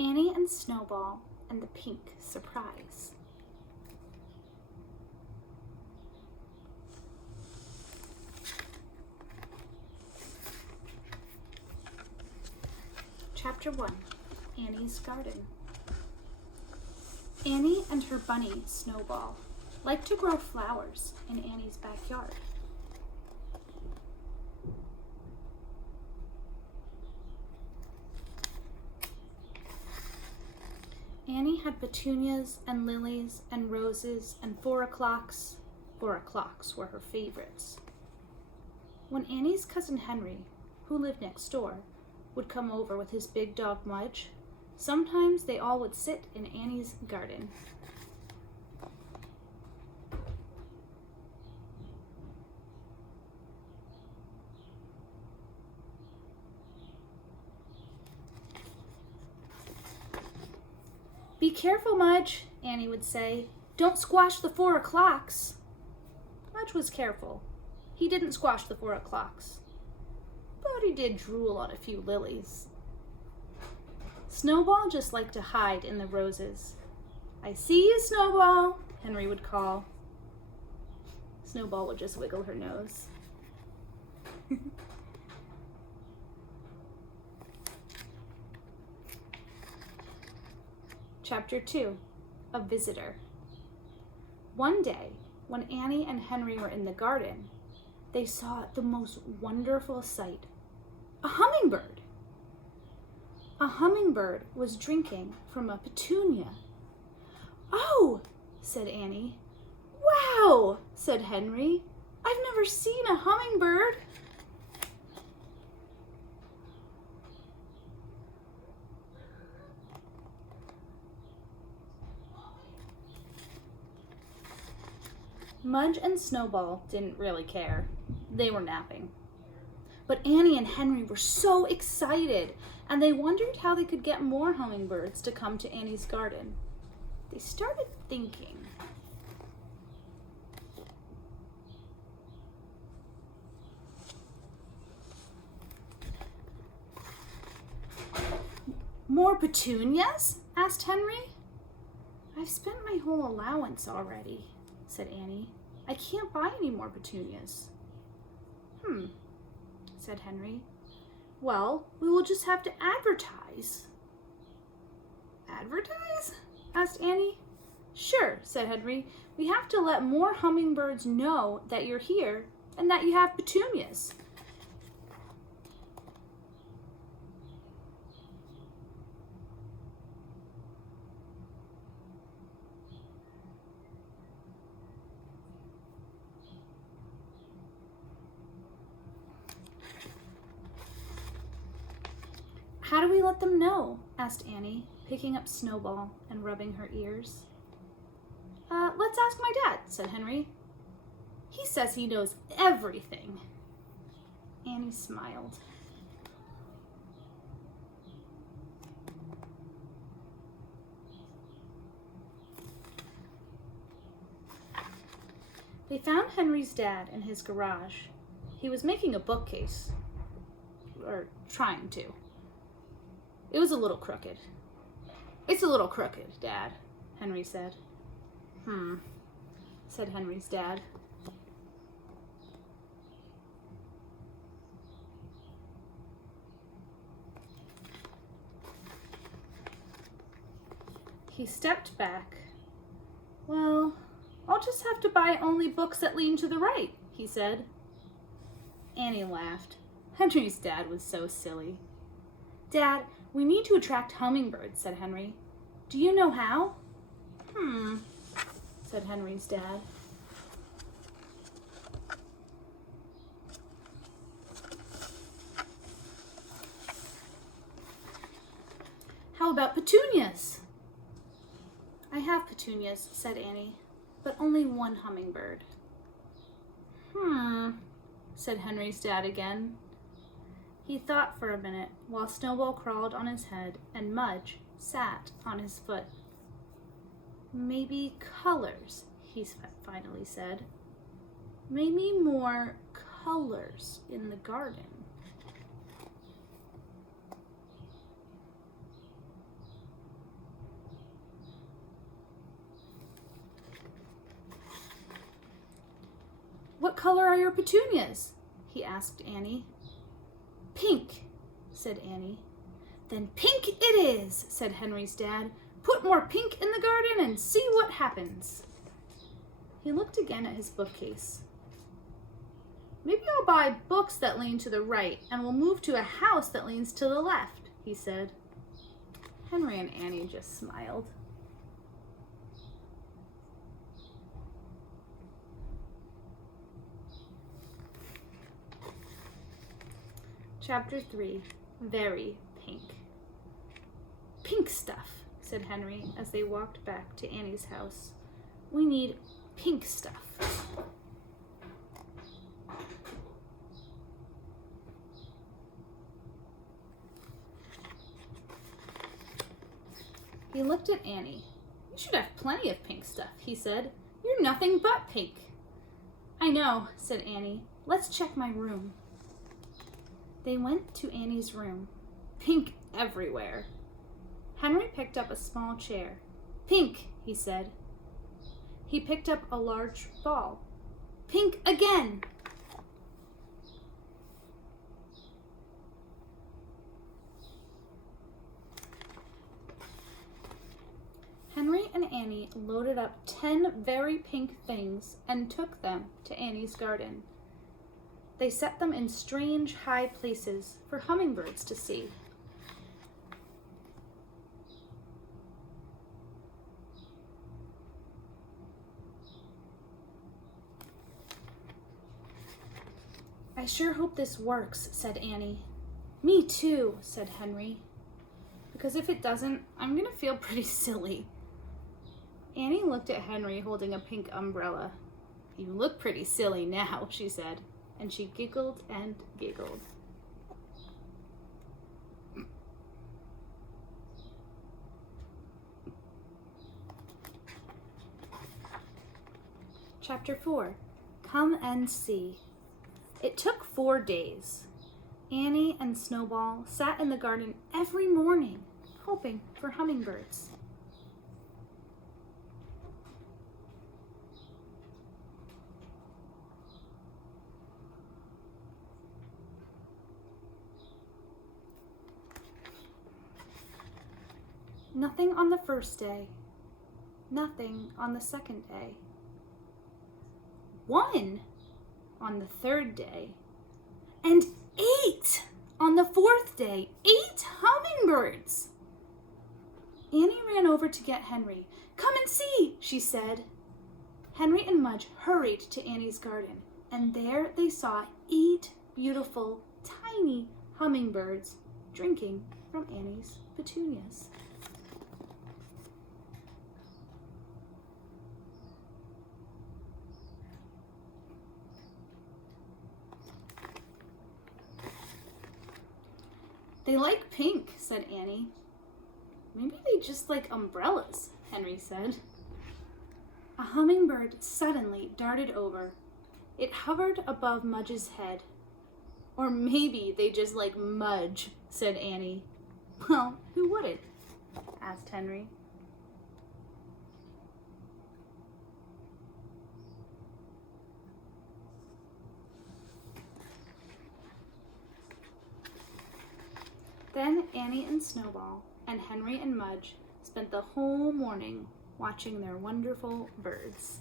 Annie and Snowball and the Pink Surprise. Chapter 1, Annie's Garden. Annie and her bunny, Snowball, like to grow flowers in Annie's backyard. Annie had petunias and lilies and roses and 4 o'clocks. 4 o'clocks were her favorites. When Annie's cousin Henry, who lived next door, would come over with his big dog Mudge, sometimes they all would sit in Annie's garden. "Be careful, Mudge," Annie would say. "Don't squash the 4 o'clocks." Mudge was careful. He didn't squash the 4 o'clocks, but he did drool on a few lilies. Snowball just liked to hide in the roses. "I see you, Snowball," Henry would call. Snowball would just wiggle her nose. Chapter 2, A Visitor. One day, when Annie and Henry were in the garden, they saw the most wonderful sight. A hummingbird! A hummingbird was drinking from a petunia. "Oh," said Annie. "Wow," said Henry. "I've never seen a hummingbird." Mudge and Snowball didn't really care. They were napping. But Annie and Henry were so excited, and they wondered how they could get more hummingbirds to come to Annie's garden. They started thinking. "More petunias?" asked Henry. "I've spent my whole allowance already," said Annie. "I can't buy any more petunias." Said Henry. "Well, we will just have to advertise." "Advertise?" asked Annie. "Sure," said Henry. "We have to let more hummingbirds know that you're here and that you have petunias." "How do we let them know?" asked Annie, picking up Snowball and rubbing her ears. Let's ask my dad," said Henry. "He says he knows everything." Annie smiled. They found Henry's dad in his garage. He was making a bookcase, or trying to. It was a little crooked. "It's a little crooked, Dad," Henry said. Said Henry's dad. He stepped back. "Well, I'll just have to buy only books that lean to the right," he said. Annie laughed. Henry's dad was so silly. "Dad, we need to attract hummingbirds," said Henry. "Do you know how?" Said Henry's dad. "How about petunias?" "I have petunias," said Annie, "but only one hummingbird." Said Henry's dad again. He thought for a minute while Snowball crawled on his head and Mudge sat on his foot. "Maybe colors," he finally said. "Maybe more colors in the garden." color are your petunias?" he asked Annie. "Pink," said Annie. "Then pink it is," said Henry's dad. "Put more pink in the garden and see what happens." He looked again at his bookcase. "Maybe I'll buy books that lean to the right, and we'll move to a house that leans to the left," he said. Henry and Annie just smiled. Chapter 3, Very Pink. "Pink stuff," said Henry as they walked back to Annie's house. "We need pink stuff." He looked at Annie. "You should have plenty of pink stuff," he said. "You're nothing but pink." "I know," said Annie. "Let's check my room." They went to Annie's room. Pink everywhere. Henry picked up a small chair. "Pink," he said. He picked up a large ball. "Pink again." Henry and Annie loaded up 10 very pink things and took them to Annie's garden. They set them in strange high places for hummingbirds to see. "I sure hope this works," said Annie. "Me too," said Henry. "Because if it doesn't, I'm gonna feel pretty silly." Annie looked at Henry holding a pink umbrella. "You look pretty silly now," she said, and she giggled and giggled. Chapter 4, Come and See. It took 4 days. Annie and Snowball sat in the garden every morning, hoping for hummingbirds. Nothing on the first day. Nothing on the second day. 1 on the third day. And 8 on the fourth day. 8 hummingbirds! Annie ran over to get Henry. "Come and see," she said. Henry and Mudge hurried to Annie's garden, and there they saw 8 beautiful, tiny hummingbirds drinking from Annie's petunias. "They like pink," said Annie. "Maybe they just like umbrellas," Henry said. A hummingbird suddenly darted over. It hovered above Mudge's head. "Or maybe they just like Mudge," said Annie. "Well, who wouldn't?" asked Henry. Then Annie and Snowball and Henry and Mudge spent the whole morning watching their wonderful birds.